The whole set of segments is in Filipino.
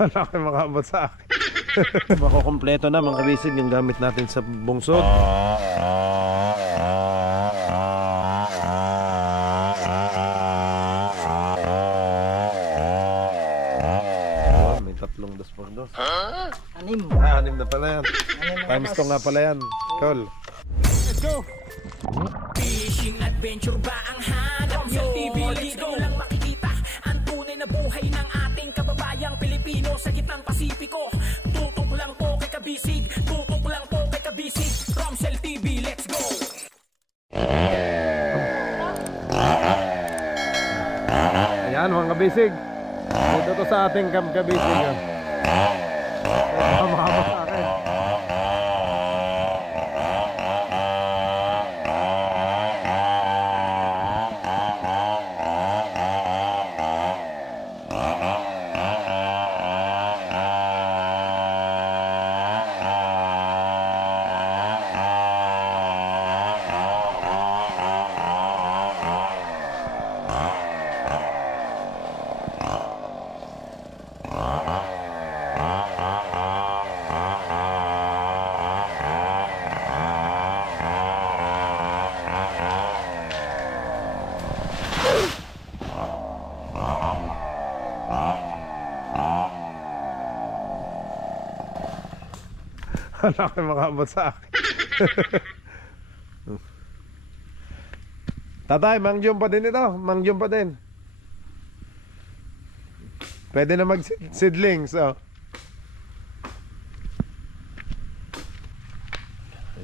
Wala kayo makaabot sa akin. Makukompleto na mga kabisig yung gamit natin sa bungsod. May tatlong 2x2. Anim. Anim na pala yan. Times 2 nga pala yan. Call. Let's go! Fishing adventure ba ang hanap nyo? Dito lang makikita ang tunay na buhay ng ating kababayang Pilipino sa gitnang Pasipiko. Tutok lang po kay Kabisig, tutok lang po kay Kabisig. Romsel TV, let's go! Ayan mga kabisig. Dito to sa ating kabisig yun. Mahaba sa akin. Wala kayo makaabot sa akin. Tatay, mangjum pa din ito. Mangjum pa din. Pwede na mag-seedlings. Oh.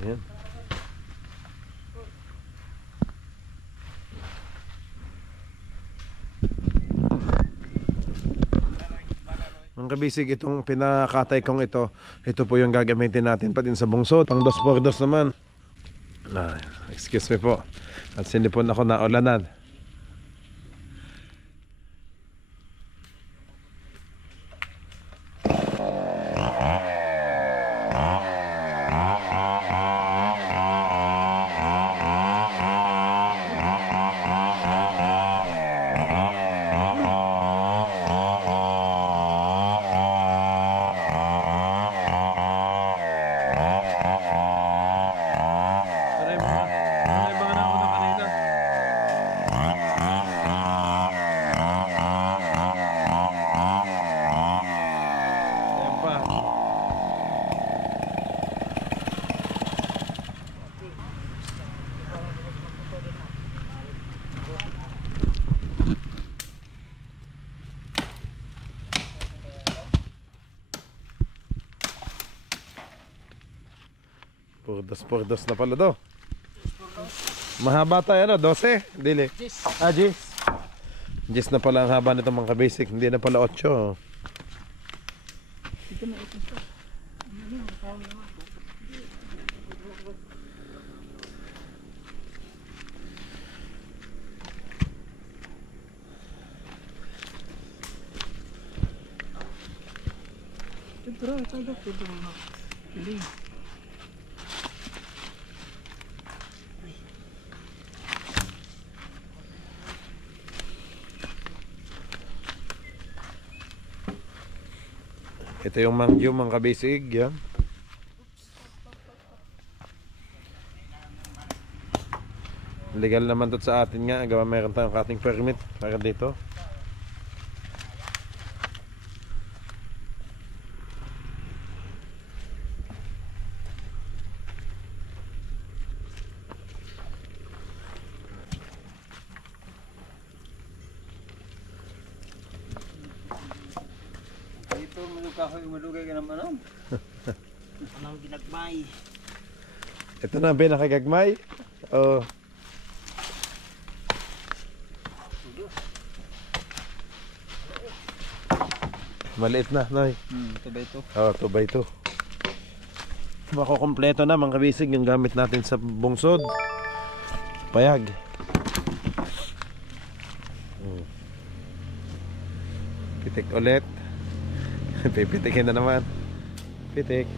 Ayan. Ang kabisig, itong pinakatay kong ito po yung gagamitin natin pa din sa bungsod. Pang 2x2 naman. Excuse me po. At sinipon ako na ulanan. Pordos na pala do. Mahaba tayo ano, 12? Dili. 10 na pala ang haba nito mga kabasic. Hindi na pala 8. Ito yung mangyum mga kabisig, yan. Legal naman to sa atin nga, gawa meron tayong cutting permit para dito. Malugay ka naman ang anong ginagmay. Ito na ba nakagagmay? Oh. Maliit na, Noy. 2x2. Oh, 2x2. Makukompleto na mga kabisig yung gamit natin sa bungsod. Payag. Pitik ulit. Pipitikin na naman. Pitik.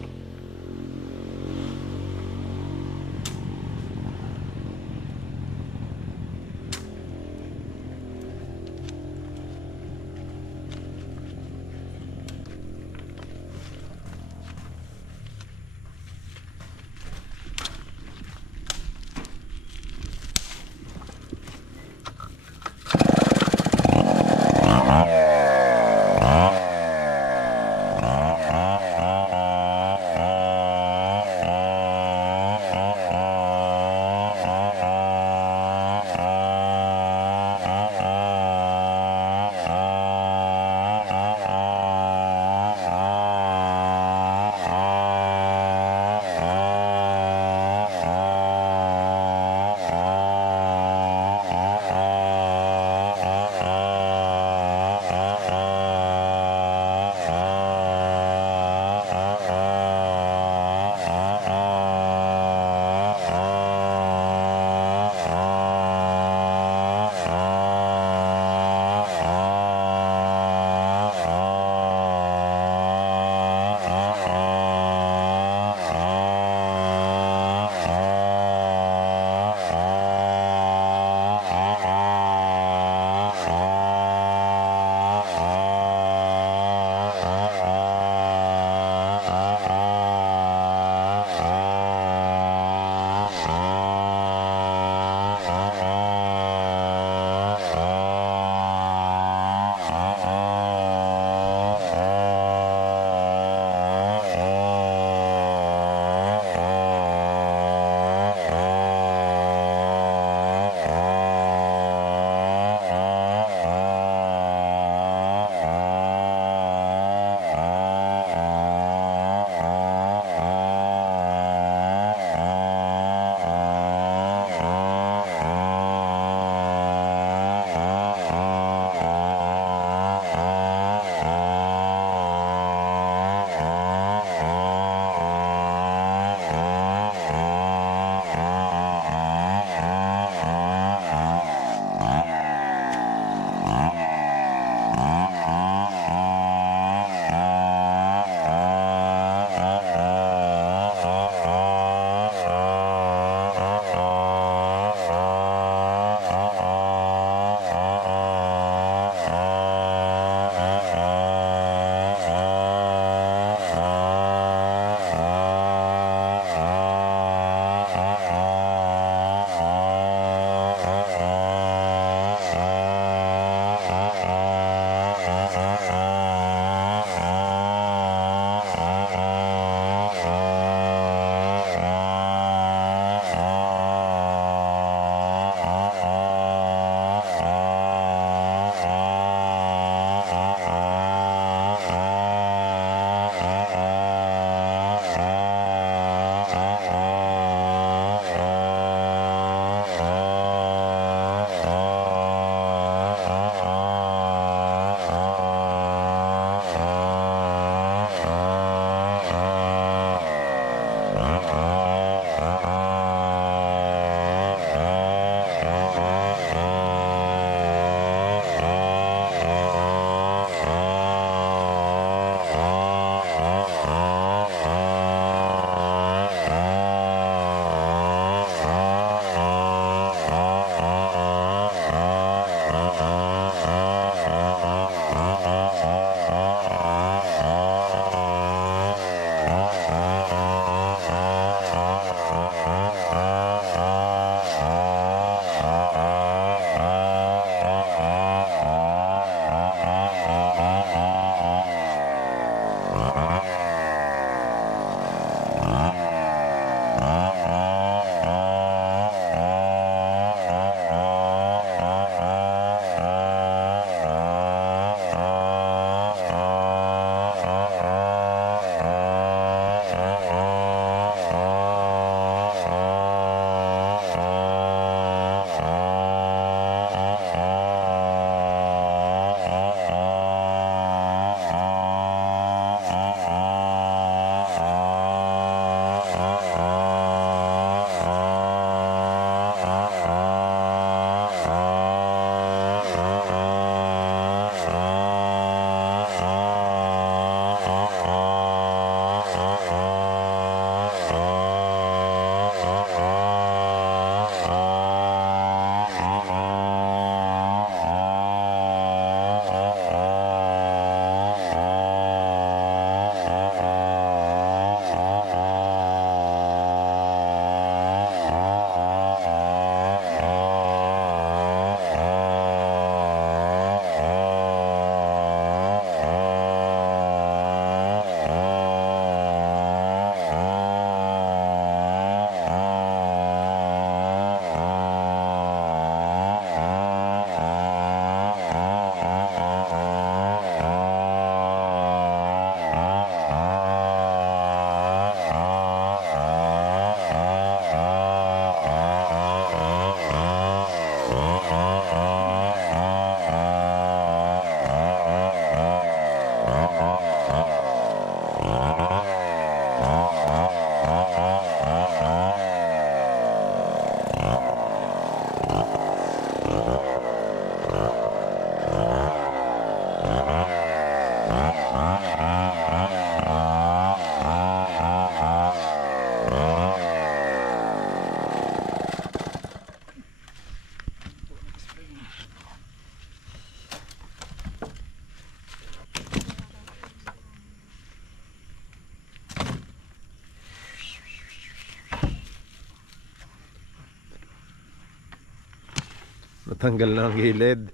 natanggal na ang gilid.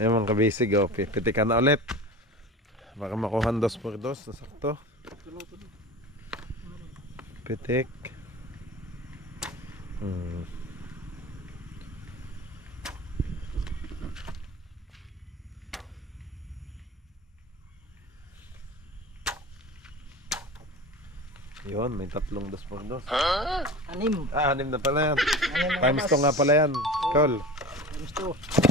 Ayun mga kabisig, oh, pipitikan na ulit. Baka makuha 2x2 na sakto. Pitik. Yun, may 3 2x2. 6. 6 na pala yan. Anim na Times 2 nga pala yan. Call. Times 2.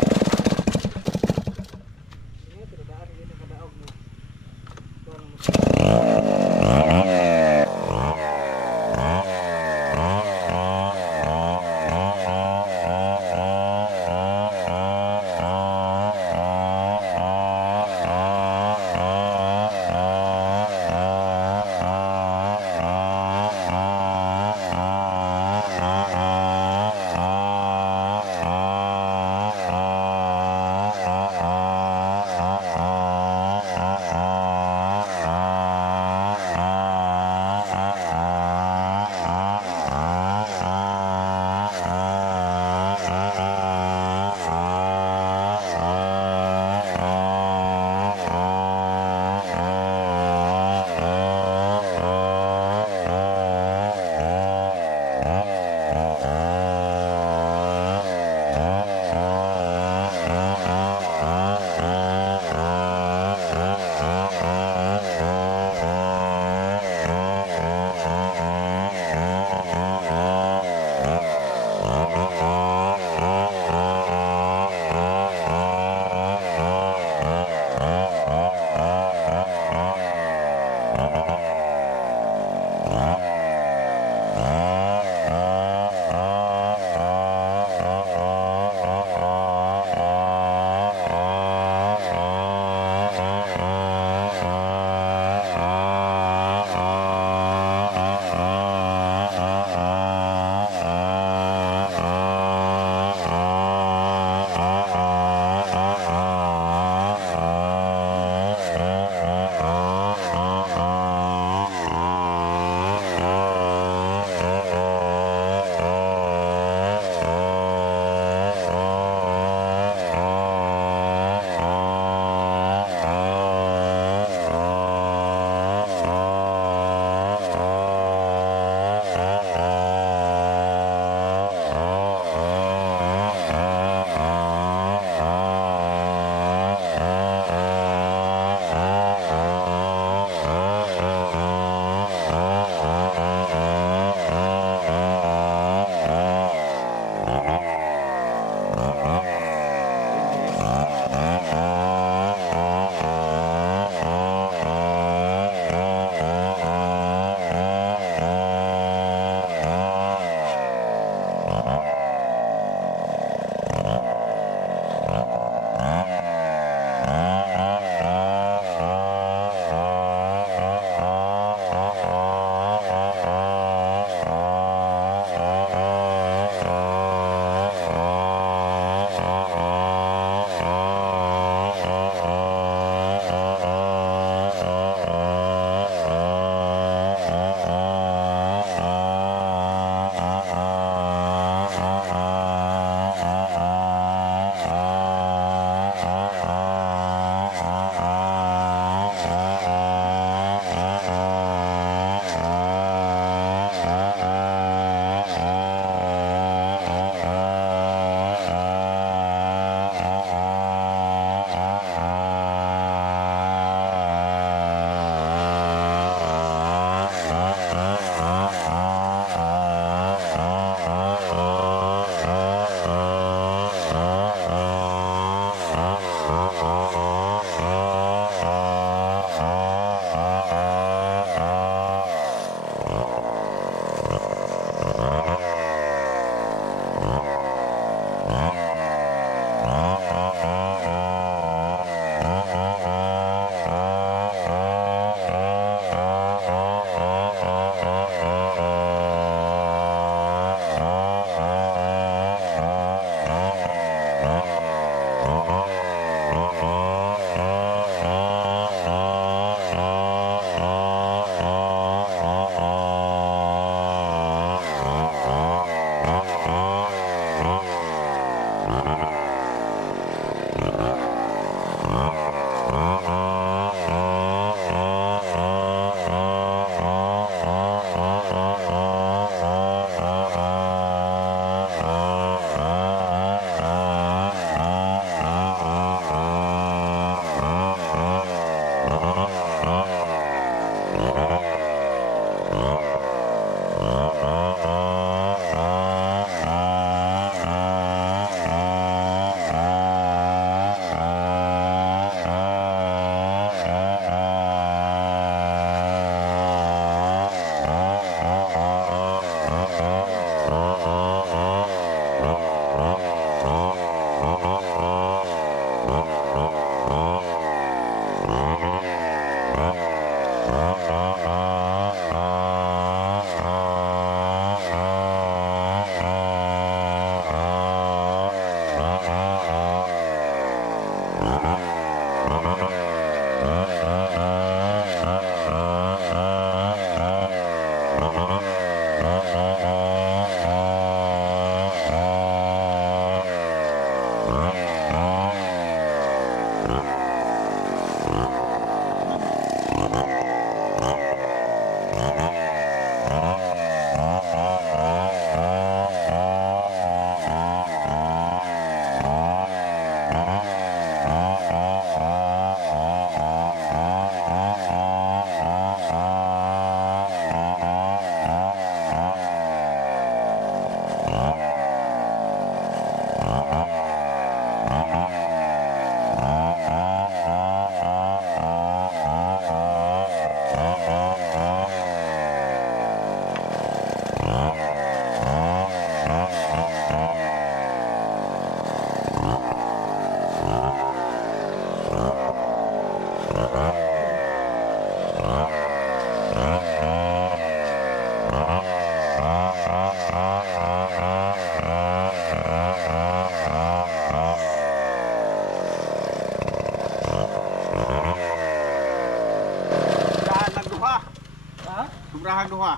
Sobrahan duha.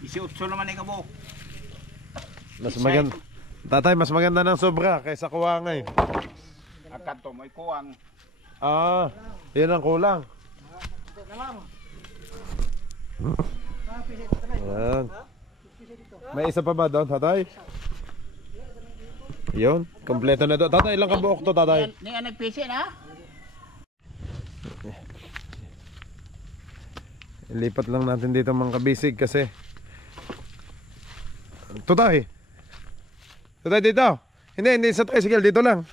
Isi-utso naman ni kabo. Mas maganda. Tatay, mas maganda ng sobra kaysa kuwangay. Agad to may kuwang. Ah, yun ang kulang. Ayan. May isa pa ba doon, tatay? Yun, kompleto na doon. Tatay, ilang kabuok to, tatay? Ni nga nagpisi na? Ilipat lang natin dito mga kabisig kasi Tutay. Tutay dito. Hindi sa tricycle, dito lang.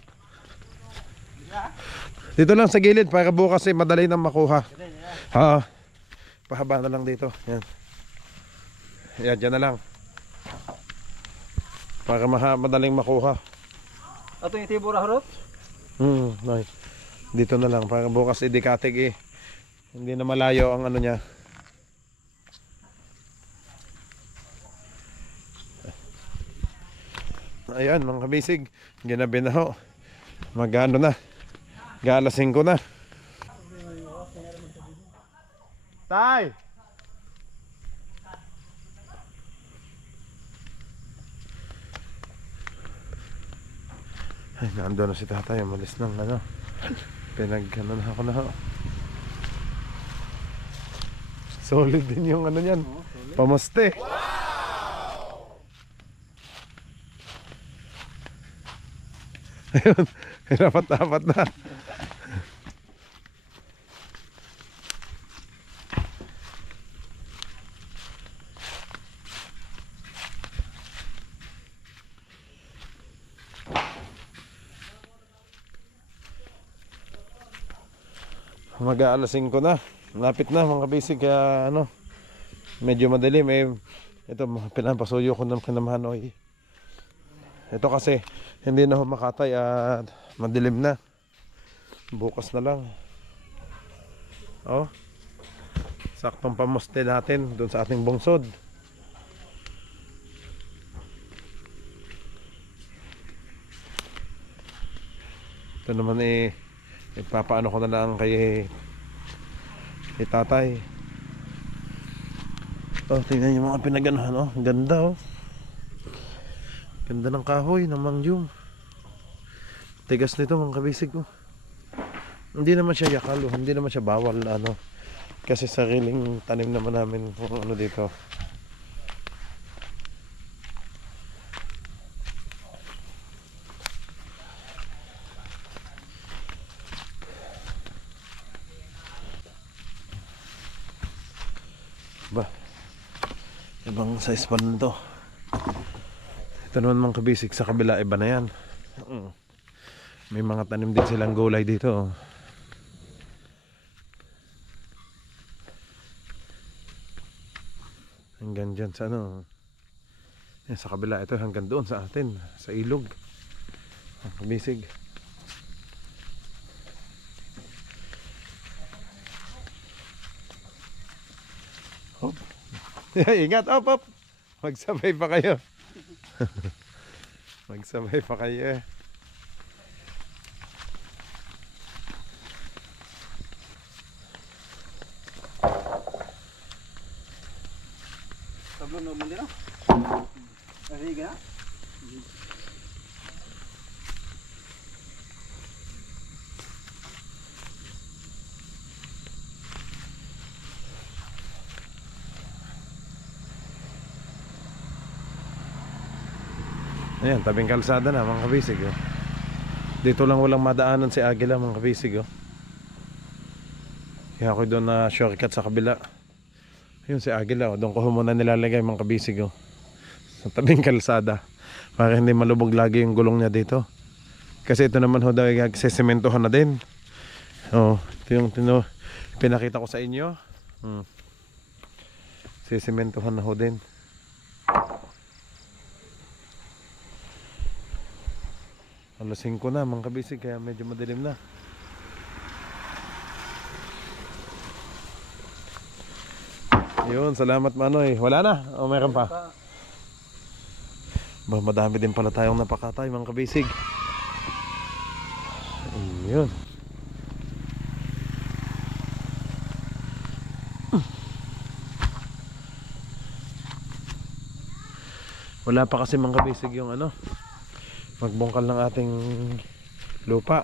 Dito lang sa gilid para bukas madali nang makuha. Ha. Pahaba na lang dito. Yan. Yan, dyan na lang. Para madaling makuha. Ato yung tibura harot? Nice. Dito na lang para bukas idikatig hindi na malayo ang ano niya. Ayan mga kabisig, ginabi na ho. Magano na, galasing ko na. Tay! Ay, nandun na si tatay, malis ng ano. Pinag-ano na ako na ho. Solid din yung ano niyan, pamaste. Ayun, dapat na. Mag-aalas 5 na. Lapit na mga basic, kaya ano, medyo madilim ito pinapasuyo ko ng kinamanoy. Ito kasi hindi na makatay at madilim na. Bukas na lang. Oh. Saktong pamuste natin doon sa ating bungsod. Ito naman ipapaano ko na lang kay tatay. Oh, tingnan yung mga pinaganahan, oh. Ganda, oh. Ganda ng kahoy ng mangjum. Tigas nito mga kabisig ko. Hindi naman siya yakal, hindi naman siya bawal ano. Kasi sariling tanim naman namin kung ano dito. Ba, ibang size pa nito. Ito naman mga kabisig, sa kabila iba na yan. May mga tanim din silang gulay dito. Hanggang dyan sa ano. Yan, sa kabila ito hanggang doon sa atin, sa ilog. Ang kabisig. Hop. Ingat, hop. Magsabay pa kayo. Magsabay pa kayo. Tablo naman din ah. Sige na. Ayan, tabing kalsada na mga kabisig. Oh. Dito lang walang madaanan si Agila mga kabisig. Oh. Kaya ako doon na shortcut sa kabila. Yun si Agila. Oh. Doon ko muna nilalagay mga kabisig. Oh. Sa tabing kalsada. Para hindi malubog lagi yung gulong niya dito. Kasi ito naman ho daw sesementohan na din. Oh, ito yung pinakita ko sa inyo. Sesementohan na ho din. Alas 5 na mga kabisig, kaya medyo madilim na. Yun, salamat Manoy. Wala na? O meron pa? Madami din pala tayong napakatay mga kabisig. Yun. Wala pa kasi mga kabisig yung ano, magbungkal ng ating lupa.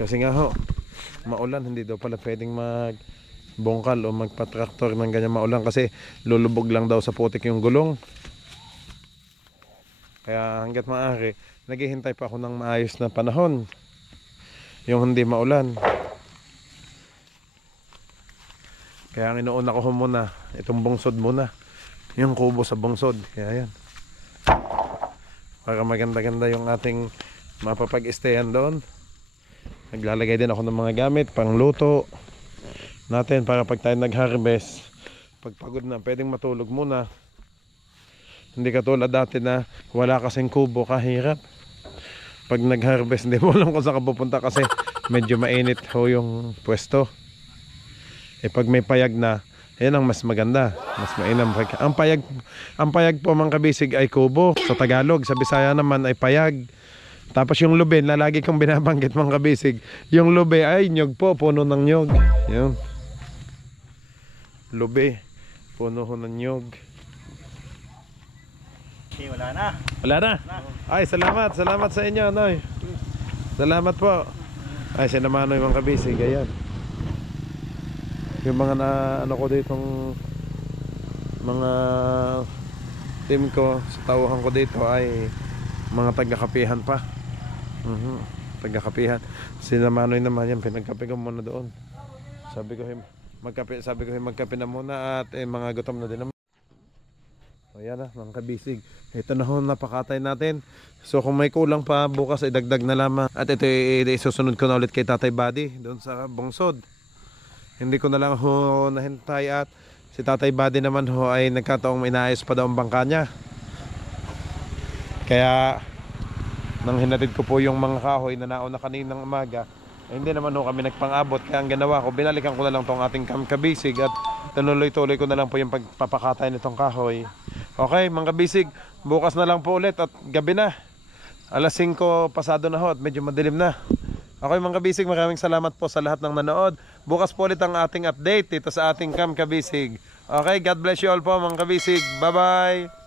Kasi nga ho, maulan, hindi daw pala pwedeng magbungkal o magpa-tractor ng ganyan maulan kasi lulubog lang daw sa putik yung gulong. Kaya hanggat maaari, naghihintay pa ako ng maayos na panahon, yung hindi maulan. Kaya ang inuuna ko muna itong bungsod muna, yung kubo sa bungsod. Kaya yan, para maganda-ganda yung ating mapapag-stayan doon. Naglalagay din ako ng mga gamit pang luto natin para pag tayo nag-harvest, pagpagod na pwedeng matulog muna. Hindi katulad dati na wala kasing kubo, kahirap pag nag-harvest. Hindi mo alam kung saan ka pupunta kasi medyo mainit ho yung pwesto. Pag may payag na, yan ang mas maganda, mas mainam. Ang payag po mga kabisig ay kubo sa Tagalog, sa Bisaya naman ay payag. Tapos yung lube na lagi kong binabanggit mga kabisig, yung lube ay nyog po, puno ng nyog. Yun, lube, puno ho ng nyog. Okay, wala na. Wala na? Ay, salamat sa inyo Noy. Salamat po. Ay, sinamanoy mga kabisig. Ayan, yung mga ano ko ditong mga team ko sa tauhan ko dito ay mga taga-kapihan pa. Taga-kapihan. Sila Manoy naman yan, pinagkape ko muna doon. Sabi ko magkape na muna at mga gutom na din naman. Ayan na mga kabisig, ito na ho napakatay natin. So kung may kulang pa bukas ay dagdag na lamang. At ito isusunod ko na ulit kay Tatay Buddy doon sa bungsod. Hindi ko na lang ho nahintay at si Tatay Buddy naman ho ay nagkataong inaayos pa daw ang bangka niya. Kaya nang hinatid ko po yung mga kahoy na nauna kaninang umaga, hindi naman ho kami nagpang-abot. Kaya ang ginawa ko, binalikan ko na lang tong ating kabisig at tuloy-tuloy ko na lang po yung pagpapakatay nitong kahoy. Okay mga kabisig, bukas na lang po ulit at gabi na. Alas 5 pasado na ho at medyo madilim na. Okay mga kabisig, maraming salamat po sa lahat ng nanood. Bukas po ulit ang ating update dito sa ating Kabisig. Okay, God bless you all po mga kabisig. Bye bye.